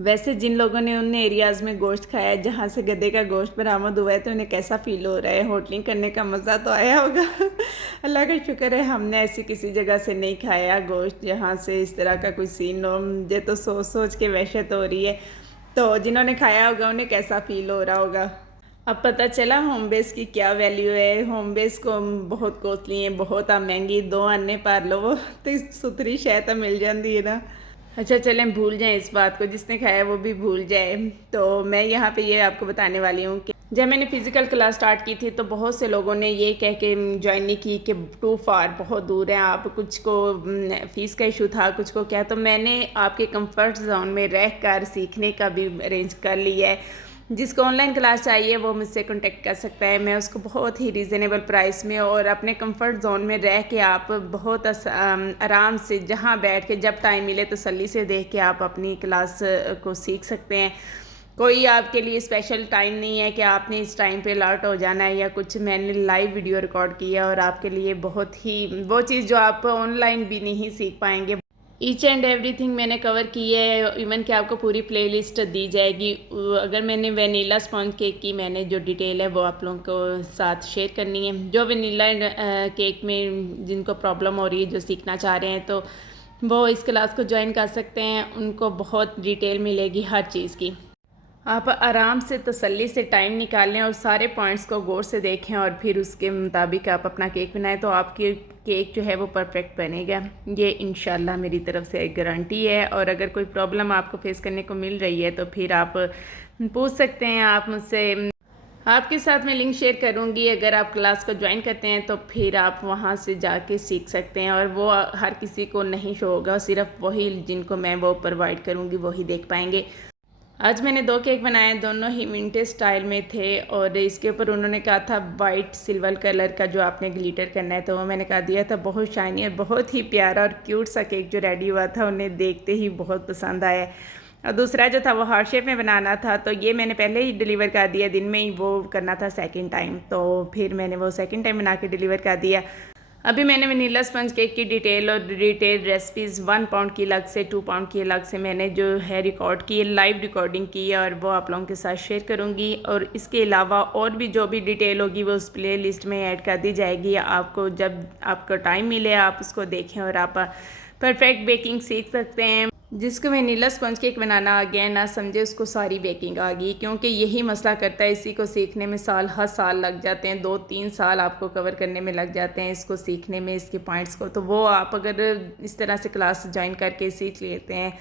वैसे जिन लोगों ने उन एरियाज़ में गोश्त खाया है जहाँ से गधे का गोश्त बरामद हुआ है तो उन्हें कैसा फ़ील हो रहा है? होटलिंग करने का मज़ा तो आया होगा। अल्लाह का शुक्र है हमने ऐसी किसी जगह से नहीं खाया गोश्त जहाँ से इस तरह का कोई सीन हो। मुझे तो सोच सोच के वहशत हो रही है। तो जिन्होंने खाया होगा उन्हें कैसा फ़ील हो रहा होगा। अब पता चला होम बेस की क्या वैल्यू है। होम बेस को बहुत कॉस्टली है, बहुत महंगी। 2 आने पार लो वो तो सुथरी शह तो मिल जाती है ना। अच्छा चलें भूल जाएं इस बात को, जिसने खाया वो भी भूल जाए। तो मैं यहाँ पे ये आपको बताने वाली हूँ कि जब मैंने फ़िज़िकल क्लास स्टार्ट की थी तो बहुत से लोगों ने ये कह के ज्वाइन नहीं की कि टू फार, बहुत दूर है आप, कुछ को फ़ीस का इशू था, कुछ को क्या। तो मैंने आपके कंफर्ट जोन में रह कर सीखने का भी अरेंज कर लिया है। जिसको ऑनलाइन क्लास चाहिए वो मुझसे कांटेक्ट कर सकता है। मैं उसको बहुत ही रीज़नेबल प्राइस में और अपने कंफर्ट जोन में रह के आप बहुत आराम से जहाँ बैठ के जब टाइम मिले तसल्ली से देख के आप अपनी क्लास को सीख सकते हैं। कोई आपके लिए स्पेशल टाइम नहीं है कि आपने इस टाइम पे अलर्ट हो जाना है या कुछ। मैंने लाइव वीडियो रिकॉर्ड किया और आपके लिए बहुत ही वो चीज़ जो आप ऑनलाइन भी नहीं सीख पाएंगे, ईच एंड एवरीथिंग मैंने कवर की है। इवन कि आपको पूरी प्लेलिस्ट दी जाएगी। अगर मैंने वनीला स्पॉन्ज केक की मैंने जो डिटेल है वो आप लोगों को साथ शेयर करनी है। जो वनीला केक में जिनको प्रॉब्लम हो रही है, जो सीखना चाह रहे हैं, तो वो इस क्लास को ज्वाइन कर सकते हैं। उनको बहुत डिटेल मिलेगी हर चीज़ की। आप आराम से तसल्ली से टाइम निकालें और सारे पॉइंट्स को गौर से देखें और फिर उसके मुताबिक आप अपना केक बनाएं तो आपकी केक जो है वो परफेक्ट बनेगा। ये इंशाल्लाह मेरी तरफ से एक गारंटी है। और अगर कोई प्रॉब्लम आपको फेस करने को मिल रही है तो फिर आप पूछ सकते हैं आप मुझसे। आपके साथ मैं लिंक शेयर करूंगी। अगर आप क्लास को ज्वाइन करते हैं तो फिर आप वहां से जाके सीख सकते हैं और वो हर किसी को नहीं शो होगा, सिर्फ वही जिनको मैं वो प्रोवाइड करूंगी वही देख पाएंगे। आज मैंने 2 केक बनाए, दोनों ही विंटेज स्टाइल में थे और इसके ऊपर उन्होंने कहा था वाइट सिल्वर कलर का जो आपने ग्लिटर करना है, तो वो मैंने कहा दिया था। बहुत शाइनी और बहुत ही प्यारा और क्यूट सा केक जो रेडी हुआ था उन्हें देखते ही बहुत पसंद आया। और दूसरा जो था वो हार्ट शेप में बनाना था, तो ये मैंने पहले ही डिलीवर कर दिया, दिन में ही वो करना था सेकेंड टाइम, तो फिर मैंने वो सेकेंड टाइम बना के डिलीवर कर दिया। अभी मैंने वनीला स्पंज केक की डिटेल और डिटेल रेसिपीज़ 1 पाउंड की अलग से 2 पाउंड की अलग से मैंने जो है रिकॉर्ड की है, लाइव रिकॉर्डिंग की है और वो आप लोगों के साथ शेयर करूंगी। और इसके अलावा और भी जो भी डिटेल होगी वो उस प्ले लिस्ट में ऐड कर दी जाएगी। आपको जब आपको टाइम मिले आप उसको देखें और आप परफेक्ट बेकिंग सीख सकते हैं। जिसको वनीला स्पंज केक बनाना आ गया ना समझे उसको सारी बेकिंग आ गई, क्योंकि यही मसला करता है। इसी को सीखने में हर साल लग जाते हैं, 2-3 साल आपको कवर करने में लग जाते हैं इसको सीखने में, इसके पॉइंट्स को। तो वो आप अगर इस तरह से क्लास ज्वाइन करके सीख लेते हैं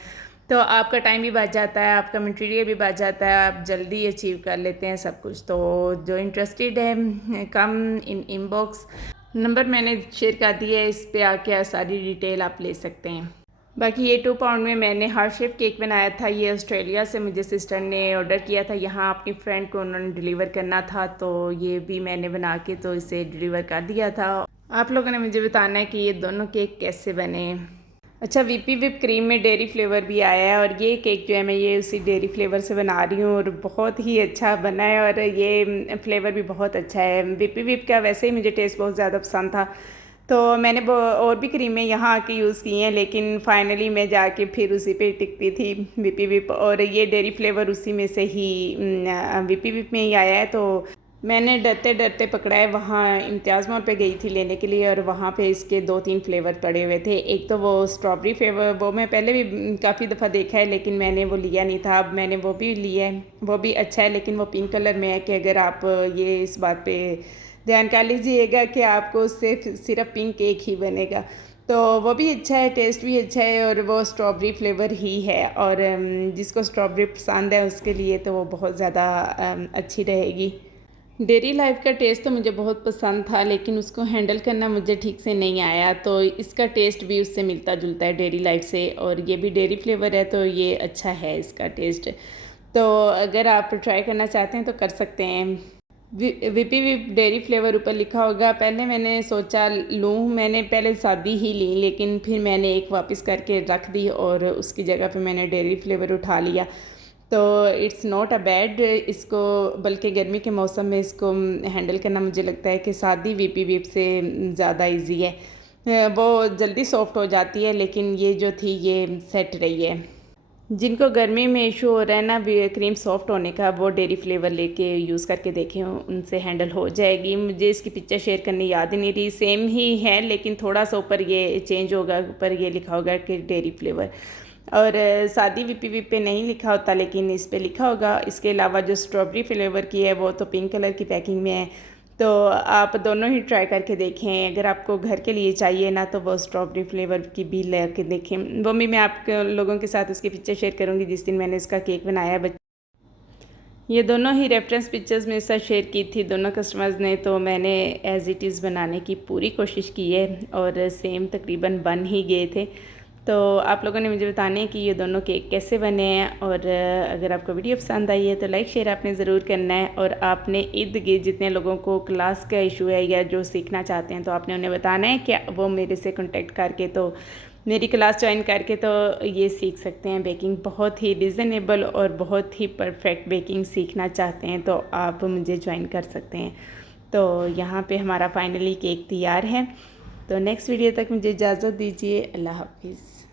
तो आपका टाइम भी बच जाता है, आपका मटेरियल भी बच जाता है, आप जल्दी अचीव कर लेते हैं सब कुछ। तो जो इंटरेस्टेड है कम इन इनबॉक्स, नंबर मैंने शेयर कर दिया है, इस पर आके सारी डिटेल आप ले सकते हैं। बाकी ये 2 पाउंड में मैंने हार्ट शेप केक बनाया था। ये ऑस्ट्रेलिया से मुझे सिस्टर ने ऑर्डर किया था, यहाँ अपनी फ्रेंड को उन्होंने डिलीवर करना था, तो ये भी मैंने बना के तो इसे डिलीवर कर दिया था। आप लोगों ने मुझे बताना है कि ये दोनों केक कैसे बने। अच्छा, वीपी विप क्रीम में डेयरी फ्लेवर भी आया है और ये केक जो है मैं ये उसी डेयरी फ्लेवर से बना रही हूँ और बहुत ही अच्छा बना है और ये फ्लेवर भी बहुत अच्छा है। वीपी विप का वैसे ही मुझे टेस्ट बहुत ज़्यादा पसंद था, तो मैंने वो और भी क्रीमें यहाँ आके यूज़ की हैं, लेकिन फ़ाइनली मैं जाके फिर उसी पे टिकती थी वीपी विप। और ये डेयरी फ्लेवर उसी में से ही वीपी विप में ही आया है, तो मैंने डरते डरते पकड़ा है। वहाँ इम्तियाज़ मॉल पे गई थी लेने के लिए और वहाँ पे इसके 2-3 फ्लेवर पड़े हुए थे। एक तो वो स्ट्रॉबेरी फ्लेवर, वो मैं पहले भी काफ़ी दफ़ा देखा है लेकिन मैंने वो लिया नहीं था। अब मैंने वो भी लिया है, वो भी अच्छा है, लेकिन वो पिंक कलर में है कि अगर आप ये इस बात पे ध्यान कर लीजिएगा कि आपको सिर्फ पिंक केक ही बनेगा। तो वो भी अच्छा है, टेस्ट भी अच्छा है और वो स्ट्रॉबेरी फ्लेवर ही है। और जिसको स्ट्रॉबेरी पसंद है उसके लिए तो वो बहुत ज़्यादा अच्छी रहेगी। डेयरी लाइफ का टेस्ट तो मुझे बहुत पसंद था लेकिन उसको हैंडल करना मुझे ठीक से नहीं आया, तो इसका टेस्ट भी उससे मिलता जुलता है डेयरी लाइफ से। और ये भी डेयरी फ्लेवर है तो ये अच्छा है इसका टेस्ट। तो अगर आप ट्राई करना चाहते हैं तो कर सकते हैं। वीपी विप डेयरी फ्लेवर ऊपर लिखा होगा। पहले मैंने सोचा लूँ, मैंने पहले सादी ही ली लेकिन फिर मैंने एक वापस करके रख दी और उसकी जगह पे मैंने डेयरी फ्लेवर उठा लिया। तो इट्स नॉट अ बैड इसको, बल्कि गर्मी के मौसम में इसको हैंडल करना मुझे लगता है कि सादी वीपी विप से ज़्यादा इजी है। वो जल्दी सॉफ्ट हो जाती है लेकिन ये जो थी ये सेट रही है। जिनको गर्मी में इशू हो रहा है ना क्रीम सॉफ्ट होने का, वो डेयरी फ्लेवर लेके यूज़ करके देखें, उनसे हैंडल हो जाएगी। मुझे इसकी पिक्चर शेयर करनी याद ही नहीं रही, सेम ही है लेकिन थोड़ा सा ऊपर ये चेंज होगा, ऊपर ये लिखा होगा कि डेयरी फ्लेवर, और सादी वीपीवी पे नहीं लिखा होता लेकिन इस पे लिखा होगा। इसके अलावा जो स्ट्रॉबेरी फ्लेवर की है वो तो पिंक कलर की पैकिंग में है, तो आप दोनों ही ट्राई करके देखें। अगर आपको घर के लिए चाहिए ना तो वो स्ट्रॉबेरी फ्लेवर की भी लेके देखें, वो भी मैं आप लोगों के साथ उसकी पिक्चर शेयर करूँगी जिस दिन मैंने इसका केक बनाया है। ये दोनों ही रेफरेंस पिक्चर्स मेरे साथ शेयर की थी दोनों कस्टमर्स ने, तो मैंने एज़ इट इज़ बनाने की पूरी कोशिश की है और सेम तकरीबन बन ही गए थे। तो आप लोगों ने मुझे बताना है कि ये दोनों केक कैसे बने हैं, और अगर आपको वीडियो पसंद आई है तो लाइक शेयर आपने ज़रूर करना है। और आपने इर्द गिर्द जितने लोगों को क्लास का इशू है या जो सीखना चाहते हैं तो आपने उन्हें बताना है कि वो मेरे से कॉन्टेक्ट करके तो मेरी क्लास ज्वाइन करके तो ये सीख सकते हैं। बेकिंग बहुत ही रिजनेबल और बहुत ही परफेक्ट बेकिंग सीखना चाहते हैं तो आप मुझे ज्वाइन कर सकते हैं। तो यहाँ पे हमारा फाइनली केक तैयार है। तो नेक्स्ट वीडियो तक मुझे इजाज़त दीजिए। अल्लाह हाफिज़।